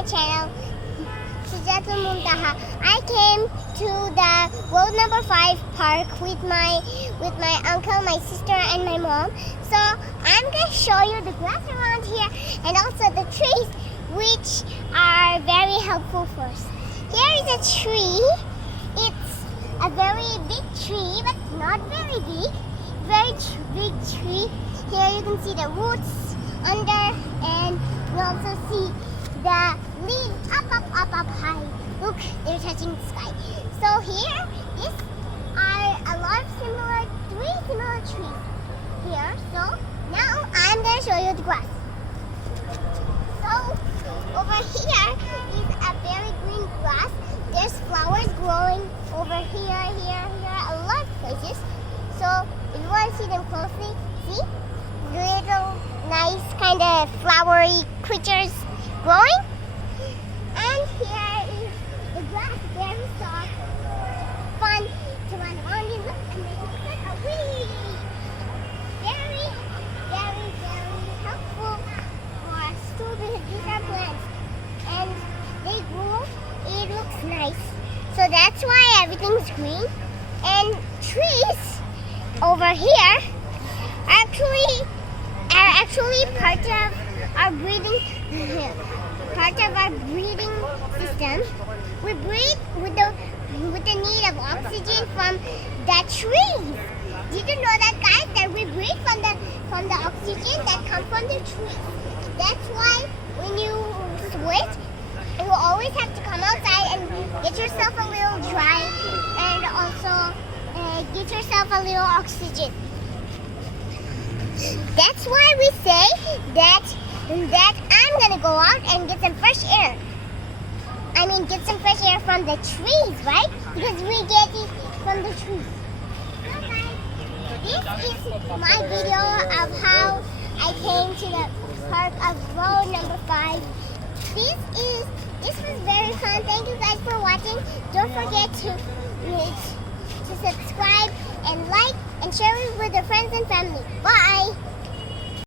my channel, Moontaha. I came to the road number 5 park with my uncle, my sister, and my mom. So I'm gonna show you the grass around here and also the trees, which are very helpful for us. Here is a tree. It's a very big tree, but not very big. Very big tree. Here you can see the roots under, and you also see the leaves up high. Look, they're touching the sky. So here are a lot of three similar trees here. So now I'm gonna show you the grass. So over here is a very green grass. There's flowers growing over here, a lot of places. So if you want to see them closely, see little nice kind of flowery creatures growing. And here is the grass, very soft, fun to run around in. Look, and they look like a wheel. Very helpful for us too, because these are plants and they grow. It looks nice. So that's why everything's green. And trees over here are actually part of our breathing system. We breathe with the need of oxygen from the trees. Did you know that, guys? That we breathe from the oxygen that comes from the trees. That's why when you sweat, you always have to come outside and get yourself a little dry, and also get yourself a little oxygen. That's why we say that I'm gonna go out and get some fresh air. I mean, get some fresh air from the trees, right? Because we get it from the trees. So guys, this is my video of how I came to the park of road number 5. This was very fun. Thank you guys for watching. Don't forget to subscribe and like and share it with your friends and family. Bye!